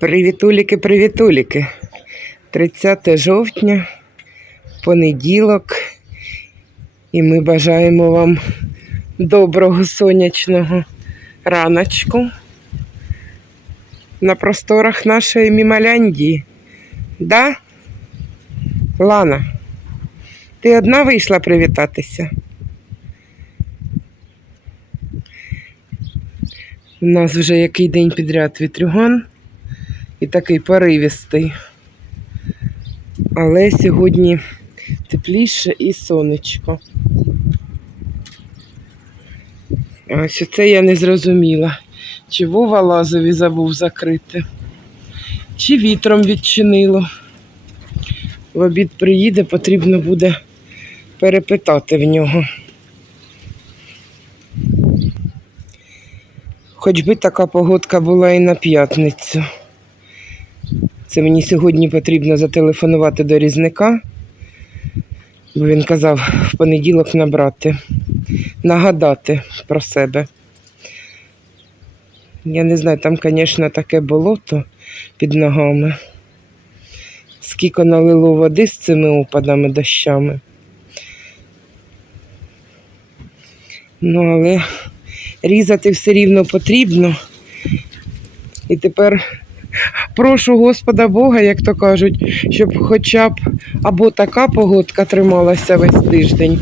Привітуліки, привітуліки. 30 жовтня, понеділок. І ми бажаємо вам доброго сонячного раночку на просторах нашої Мімаляндії. Да? Лана, ти одна вийшла привітатися? У нас вже який день підряд вітрюган і такий поривістий. Але сьогодні тепліше і сонечко. Ось це я не зрозуміла. Чи Вова лазові забув закрити, чи вітром відчинило. В обід приїде, потрібно буде перепитати в нього. Хоч би така погодка була і на п'ятницю. Це мені сьогодні потрібно зателефонувати до різника, бо він казав в понеділок набрати, нагадати про себе. Я не знаю, там, звісно, таке болото під ногами. Скільки налило води з цими опадами дощами. Ну, але різати все рівно потрібно. І тепер прошу Господа Бога, як то кажуть, щоб хоча б або така погодка трималася весь тиждень.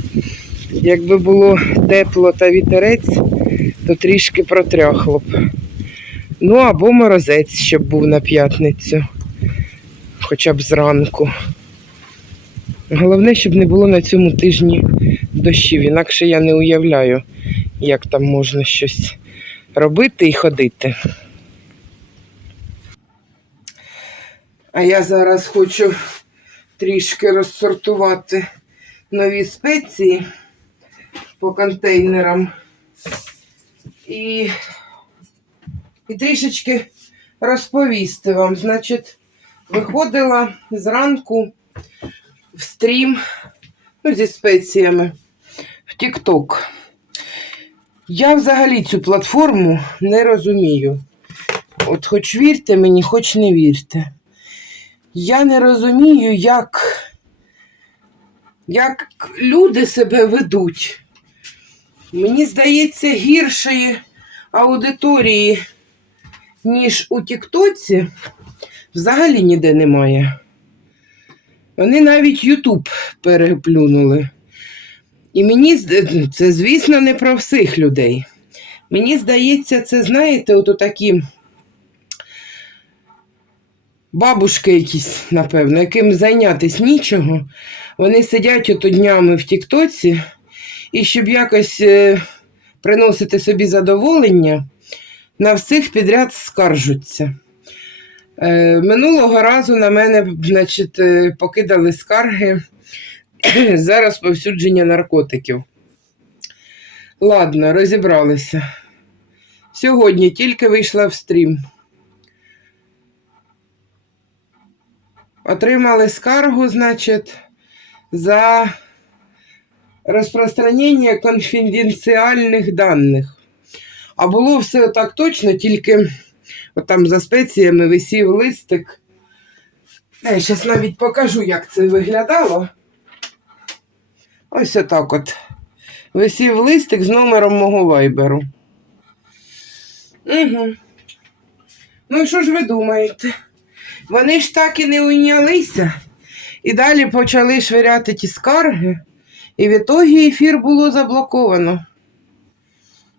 Якби було тепло та вітерець, то трішки протряхло б. Ну або морозець, щоб був на п'ятницю, хоча б зранку. Головне, щоб не було на цьому тижні дощів, інакше я не уявляю, як там можна щось робити і ходити. А я зараз хочу трішки розсортувати нові спеції по контейнерам і, і трішечки розповісти вам. Значить, виходила зранку в стрім ну, зі спеціями в TikTok. Я взагалі цю платформу не розумію. От хоч вірте мені, хоч не вірте. Я не розумію, як, як люди себе ведуть. Мені здається, гіршої аудиторії, ніж у Тіктоці, взагалі ніде немає. Вони навіть Ютуб переплюнули. І мені це, звісно, не про всіх людей. Мені здається, це, знаєте, от такі бабушки якісь, напевно, яким зайнятися нічого. Вони сидять ото днями в Тіктоці, і щоб якось е, приносити собі задоволення, на всіх підряд скаржуться. Е, минулого разу на мене значить, е, покидали скарги за розповсюдження наркотиків. Ладно, розібралися. Сьогодні тільки вийшла в стрім. Отримали скаргу, значить, за розпространення конфіденціальних даних. А було все так точно, тільки от там за спеціями висів листик. Я зараз навіть покажу, як це виглядало. Ось отак от. Висів листик з номером мого вайберу. Угу. Ну і що ж ви думаєте? Вони ж так і не уйнялися. І далі почали швиряти ті скарги, і в ітогі ефір було заблоковано.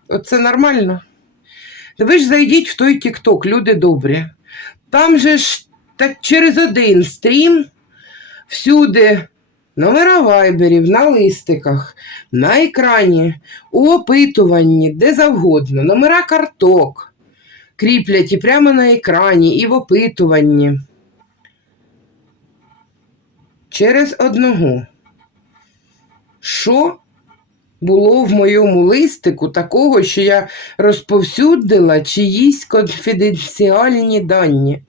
Оце нормально. Ви ж зайдіть в той Тік-Ток, люди добрі. Там же ж так через один стрім всюди номера вайберів на листиках, на екрані, у опитуванні, де завгодно, номера карток кріплять і прямо на екрані, і в опитуванні. Через одного. Що було в моєму листику такого, що я розповсюдила чиїсь конфіденціальні дані?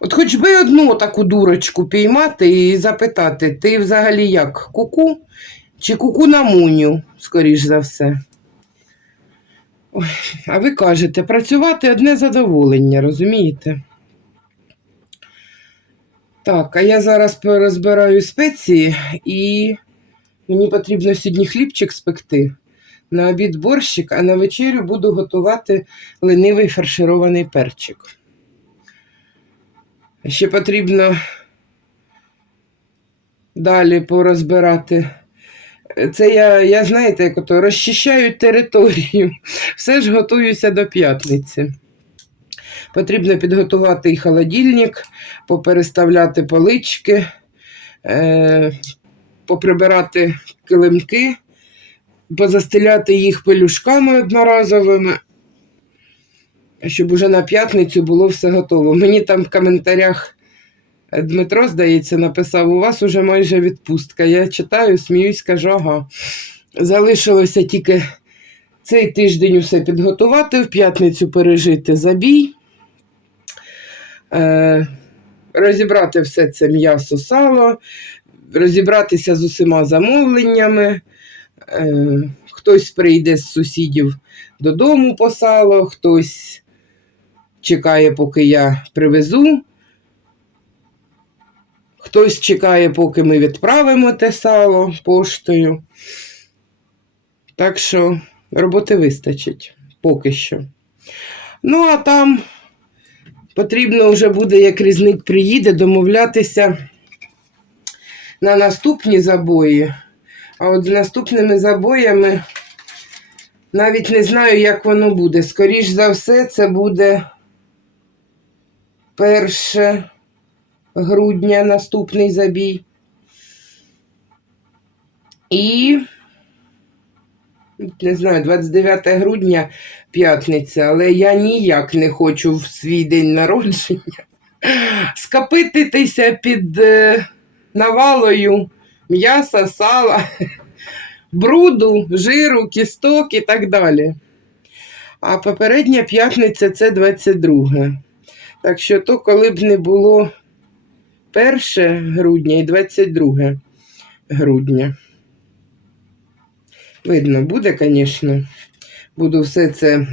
От хоч би одну таку дурочку піймати і запитати, ти взагалі як? Куку? Чи куку на муню, скоріш за все. Ой, а ви кажете, працювати одне задоволення, розумієте? Так, а я зараз порозбираю спеції і мені потрібно сьогодні хлібчик спекти. На обід борщик, а на вечерю буду готувати ленивий фарширований перчик. Ще потрібно далі порозбирати. Це я, я знаєте, як ото розчищаю територію. Все ж готуюся до п'ятниці. Потрібно підготувати і холодильник, попереставляти полички, е, поприбирати килимки, позастеляти їх пелюшками одноразовими, щоб уже на п'ятницю було все готово. Мені там в коментарях Дмитро, здається, написав: у вас уже майже відпустка. Я читаю, сміюсь, кажу, ага. Залишилося тільки цей тиждень усе підготувати, в п'ятницю пережити забій, е, розібрати все це м'ясо, сало, розібратися з усіма замовленнями. Е, хтось прийде з сусідів додому по сало, хтось чекає, поки я привезу. Хтось чекає, поки ми відправимо те сало поштою. Так що роботи вистачить поки що. Ну, а там потрібно вже буде, як різник приїде, домовлятися на наступні забої. А от з наступними забоями навіть не знаю, як воно буде. Скоріш за все, це буде 1 грудня наступний забій. І, не знаю, 29 грудня п'ятниця, але я ніяк не хочу в свій день народження скапититися під е, навалою м'яса, сала, бруду, жиру, кісток і так далі. А попередня п'ятниця це 22. Так що то, коли б не було 1 грудня і 22 грудня. Видно, буде, звісно. Буду все це,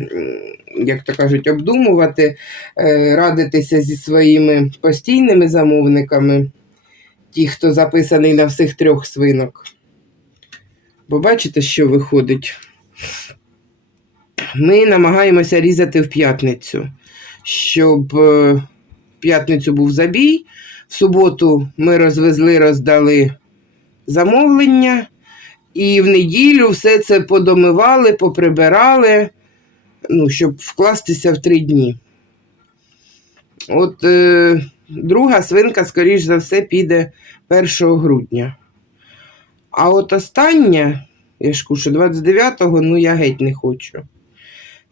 як то кажуть, обдумувати, е, радитися зі своїми постійними замовниками, ті, хто записаний на всіх трьох свинок. Бо бачите, що виходить? Ми намагаємося різати в п'ятницю, щоб е, в п'ятницю був забій. В суботу ми розвезли, роздали замовлення, і в неділю все це подомивали, поприбирали, ну, щоб вкластися в три дні. От е, друга свинка, скоріш за все, піде 1 грудня. А от остання, я ж кушу, 29-го, ну я геть не хочу.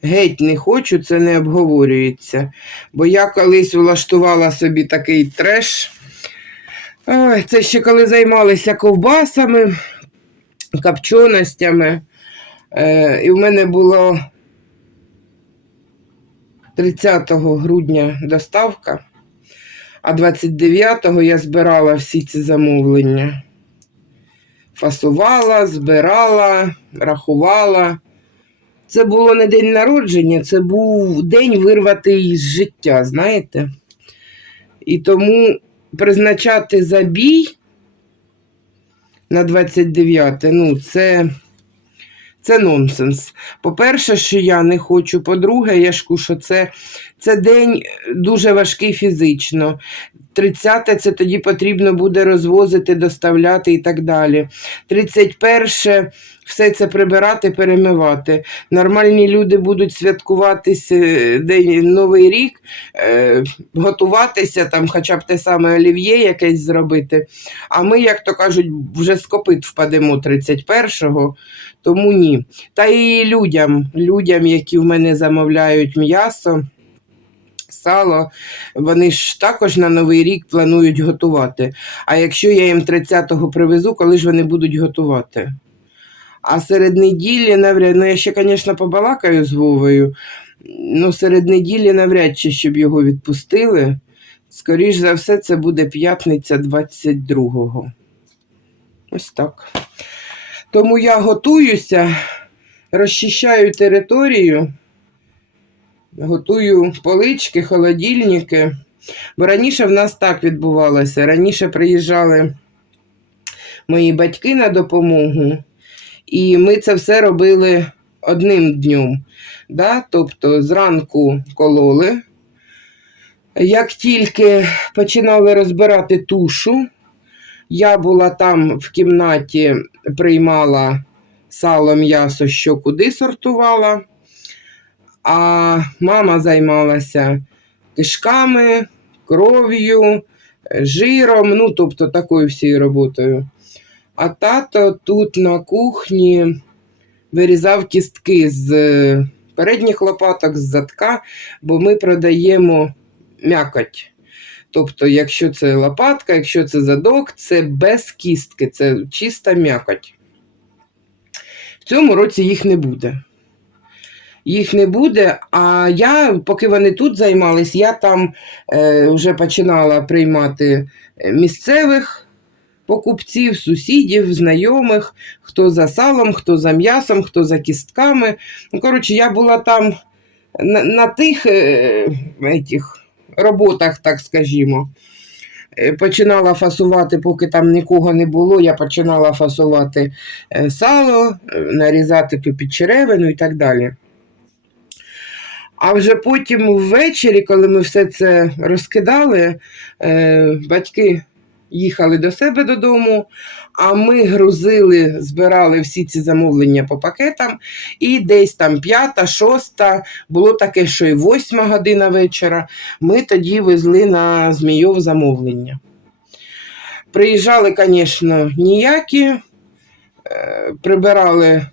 Геть не хочу, це не обговорюється. Бо я колись влаштувала собі такий треш. Ой, це ще коли займалися ковбасами, копченостями. Е, і в мене було 30 грудня доставка, а 29-го я збирала всі ці замовлення. Фасувала, збирала, рахувала. Це було не день народження, це був день вирвати із життя, знаєте? І тому призначати забій на 29, ну, це, це нонсенс. По-перше, що я не хочу. По-друге, я ж що це, це день дуже важкий фізично. 30 це тоді потрібно буде розвозити, доставляти і так далі. 31 все це прибирати, перемивати. Нормальні люди будуть святкуватися день Новий рік, е, готуватися, там, хоча б те саме олів'є якесь зробити. А ми, як то кажуть, вже з копит впадемо 31-го, тому ні. Та і людям, людям, які в мене замовляють м'ясо. Сало, вони ж також на Новий рік планують готувати. А якщо я їм 30-го привезу, коли ж вони будуть готувати? А серед неділі навряд, ну я ще, звісно, побалакаю з Вовою, ну серед неділі навряд чи щоб його відпустили. Скоріш за все, це буде п'ятниця 22-го. Ось так. Тому я готуюся, розчищаю територію, готую полички, холодильники. Бо раніше в нас так відбувалося. Раніше приїжджали мої батьки на допомогу, і ми це все робили одним днем. Да? Тобто зранку кололи. Як тільки починали розбирати тушу, я була там в кімнаті, приймала сало, м'ясо, що куди сортувала, а мама займалася кишками, кров'ю, жиром, ну, тобто такою всією роботою. А тато тут на кухні вирізав кістки з е, передніх лопаток, з задка, бо ми продаємо м'якоть. Тобто, якщо це лопатка, якщо це задок, це без кістки, це чиста м'якоть. В цьому році їх не буде. Їх не буде, а я, поки вони тут займались, я там е, вже починала приймати е, місцевих покупців, сусідів, знайомих, хто за салом, хто за м'ясом, хто за кістками. Ну, коротше, я була там на, на тих е, етіх, роботах, так скажімо. Е, Починала фасувати, поки там нікого не було, я починала фасувати е, сало, нарізати ту підчеревину і так далі. А вже потім ввечері, коли ми все це розкидали, батьки їхали до себе додому, а ми грузили, збирали всі ці замовлення по пакетам, і десь там п'ята, шоста, було таке, що і восьма година вечора. Ми тоді везли на Змійов замовлення. Приїжджали, звісно, ніякі, е, прибирали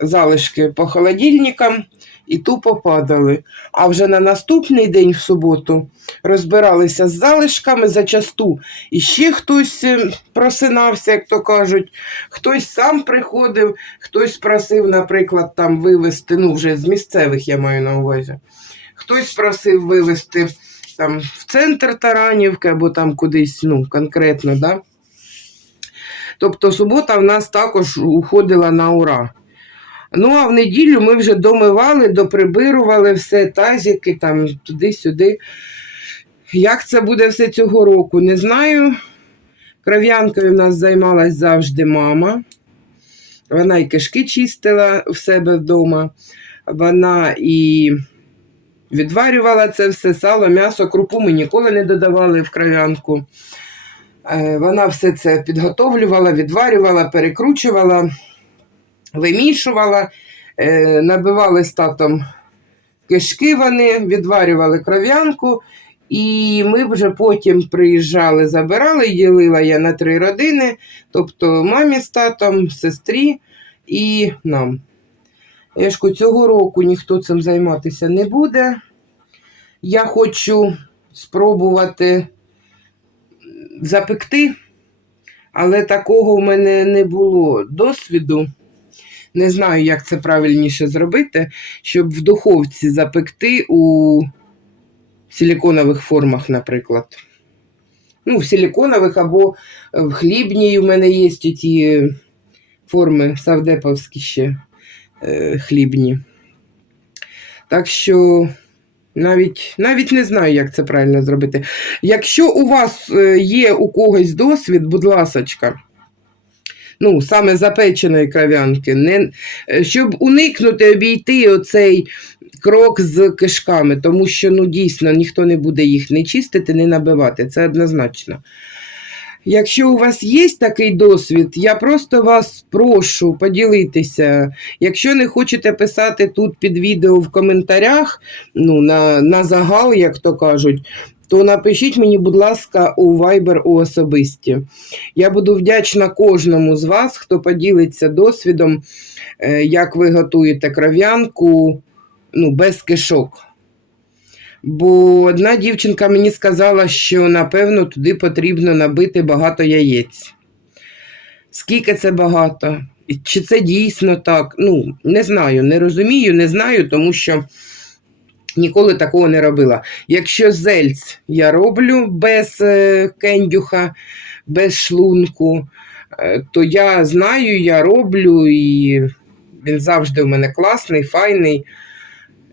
залишки по холодильникам і тупо падали. А вже на наступний день в суботу розбиралися з залишками зачасту. І ще хтось е, просинався, як то кажуть, хтось сам приходив, хтось просив, наприклад, там вивезти, ну вже з місцевих я маю на увазі. Хтось просив вивезти там в центр Таранівки або там кудись, ну, конкретно, да? Тобто субота в нас також уходила на ура. Ну, а в неділю ми вже домивали, доприбирували все, тазики, там, туди-сюди. Як це буде все цього року, не знаю. Кров'янкою в нас займалась завжди мама. Вона і кишки чистила в себе вдома. Вона і відварювала це все сало, м'ясо, крупу ми ніколи не додавали в кров'янку. Е, Вона все це підготовлювала, відварювала, перекручувала, вимішувала, Е, набивали з татом кишки вони, відварювали кров'янку. І ми вже потім приїжджали, забирали, ділила я на три родини, тобто мамі з татом, сестрі і нам. Я цього року ніхто цим займатися не буде. Я хочу спробувати запекти, але такого в мене не було досвіду. Не знаю, як це правильніше зробити, щоб в духовці запекти у силіконових формах, наприклад. Ну, в силіконових або в хлібній у мене є ті форми савдеповські ще е, хлібні. Так що навіть, навіть не знаю, як це правильно зробити. Якщо у вас е, є у когось досвід, будь ласочка, ну, саме запеченої кров'янки, не, е, щоб уникнути, обійти оцей крок з кишками, тому що ну, дійсно ніхто не буде їх не чистити, не набивати. Це однозначно. Якщо у вас є такий досвід, я просто вас прошу поділитися. Якщо не хочете писати тут під відео в коментарях, ну, на, на загал, як то кажуть, то напишіть мені, будь ласка, у Viber у особисті. Я буду вдячна кожному з вас, хто поділиться досвідом, е, як ви готуєте кров'янку ну, без кишок. Бо одна дівчинка мені сказала, що напевно туди потрібно набити багато яєць. Скільки це багато? Чи це дійсно так? Ну, не знаю, не розумію, не знаю, тому що Ніколи такого не робила. Якщо зельц я роблю без е, кендюха, без шлунку, е, то я знаю, я роблю, і він завжди у мене класний, файний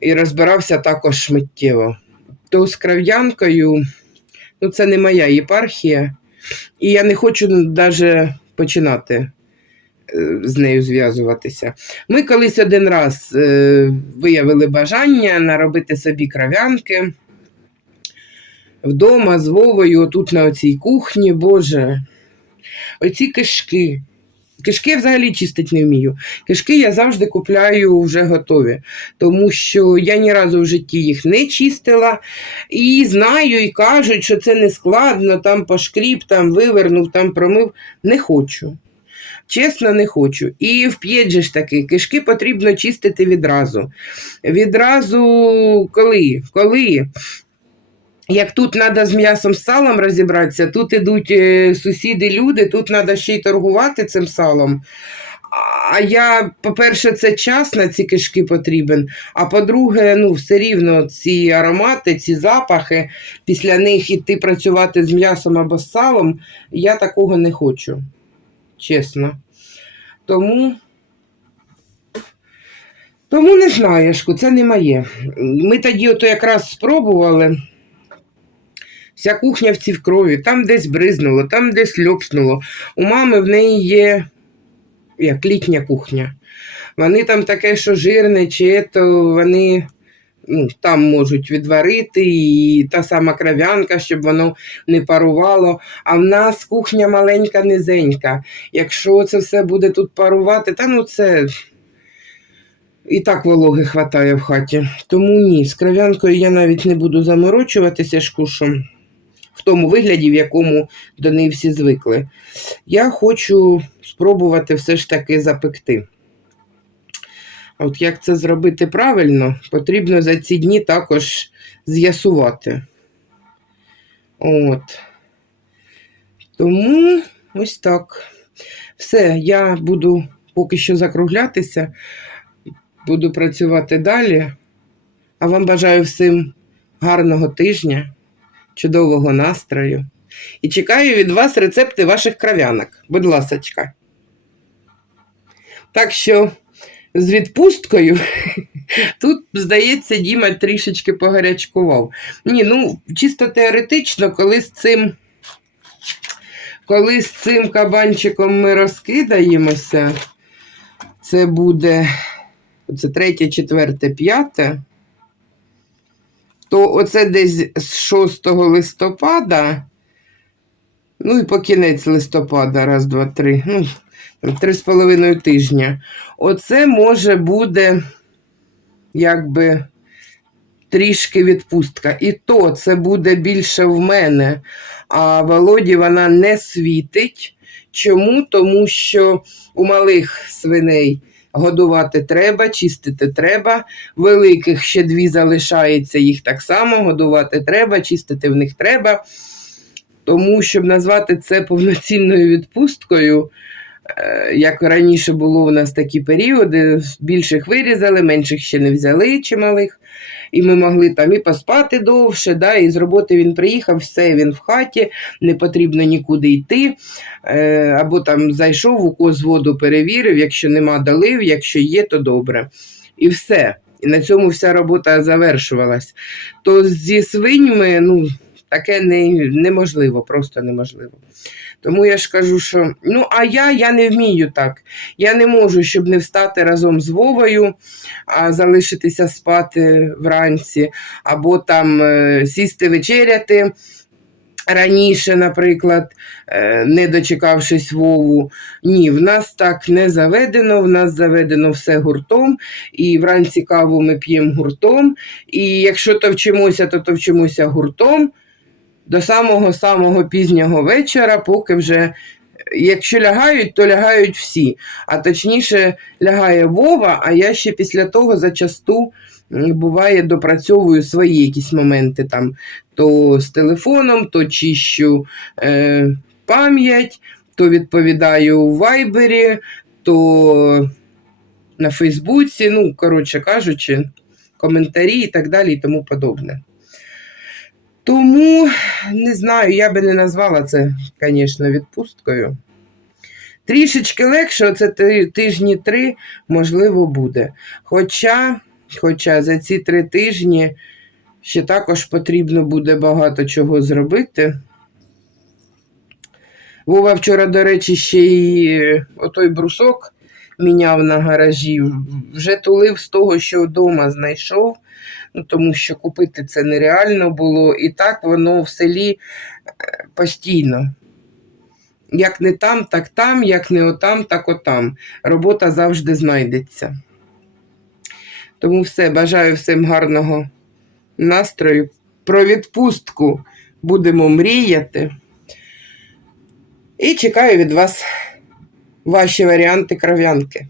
і розбирався також миттєво. То з крав'янкою, ну це не моя єпархія, і я не хочу навіть починати з нею зв'язуватися. Ми колись один раз е, виявили бажання наробити собі крав'янки вдома з Вовою, отут на оцій кухні, Боже. Оці кишки. Кишки я взагалі чистити не вмію. Кишки я завжди купляю вже готові, тому що я ні разу в житті їх не чистила. І знаю, і кажуть, що це не складно, там пошкріб, там вивернув, там промив. Не хочу. Чесно, не хочу. І в п'єджі ж таки, кишки потрібно чистити відразу. Відразу коли? Коли? Як тут треба з м'ясом з салом розібратися, тут ідуть е, сусіди, люди, тут треба ще й торгувати цим салом. А я, по-перше, це час на ці кишки потрібен. А по-друге, ну, все рівно ці аромати, ці запахи, після них іти працювати з м'ясом або з салом, я такого не хочу. Чесно. Тому. Тому не знаю, Яшку, це не моє. Ми тоді ото якраз спробували. Вся кухня в цій в крові, там десь бризнуло, там десь льопснуло. У мами в неї є як літня кухня. Вони там таке, що жирне, чи то вони ну, там можуть відварити, і та сама крав'янка, щоб воно не парувало. А в нас кухня маленька, низенька. Якщо це все буде тут парувати, та ну це. І так вологи хватає в хаті. Тому ні, з кров'янкою я навіть не буду заморочуватися шкушом в тому вигляді, в якому до неї всі звикли. Я хочу спробувати все ж таки запекти. А От як це зробити правильно, потрібно за ці дні також з'ясувати. От. Тому ось так. Все, я буду поки що закруглятися, буду працювати далі. А вам бажаю всім гарного тижня чудового настрою. І чекаю від вас рецепти ваших крав'янок. Будь ласочка. Так що з відпусткою тут, здається, Діма трішечки погарячкував. Ні, ну, чисто теоретично, коли з цим. Коли з цим кабанчиком ми розкидаємося, це буде це третє, четверте, п'яте то оце десь з 6 листопада, ну і по кінець листопада, раз, два, три, ну, три з половиною тижня. Оце може буде, якби, трішки відпустка. І то це буде більше в мене, а Володі вона не світить. Чому? Тому що у малих свиней Годувати треба, чистити треба. Великих ще дві залишається, їх так само годувати треба, чистити в них треба. Тому, щоб назвати це повноцінною відпусткою, як раніше було у нас такі періоди, більших вирізали, менших ще не взяли чималих. І ми могли там і поспати довше, да, і з роботи він приїхав, все він в хаті, не потрібно нікуди йти. Е, Або там зайшов, у коз воду перевірив, якщо нема, долив, якщо є, то добре. І все. І на цьому вся робота завершувалась. То зі свиньми, ну, таке не, неможливо, просто неможливо. Тому я ж кажу, що ну, а я я не вмію так. Я не можу, щоб не встати разом з Вовою, а залишитися спати вранці, або там е, сісти вечеряти. Раніше, наприклад, е, не дочекавшись Вову, ні, в нас так не заведено, в нас заведено все гуртом, і вранці каву ми п'ємо гуртом. І якщо товчимося, то товчимося гуртом до самого-самого пізнього вечора, поки вже, якщо лягають, то лягають всі. А точніше, лягає Вова, а я ще після того зачасту. Буває, допрацьовую свої якісь моменти там то з телефоном, то чищу е, пам'ять, то відповідаю у вайбері, то на Фейсбуці. Ну, коротше кажучи, коментарі і так далі, і тому подобне. Тому не знаю, я би не назвала це, звісно, відпусткою. Трішечки легше, оце тижні три, можливо, буде. Хоча, хоча за ці три тижні ще також потрібно буде багато чого зробити. Вова вчора, до речі, ще й е, отой брусок міняв на гаражі. Вже тулив з того, що вдома знайшов, ну, тому що купити це нереально було. І так воно в селі е, постійно. Як не там, так там, як не отам, так отам. Робота завжди знайдеться. Тому все, бажаю всім гарного настрою. Про відпустку будемо мріяти. І чекаю від вас ваші варіанти кров'янки.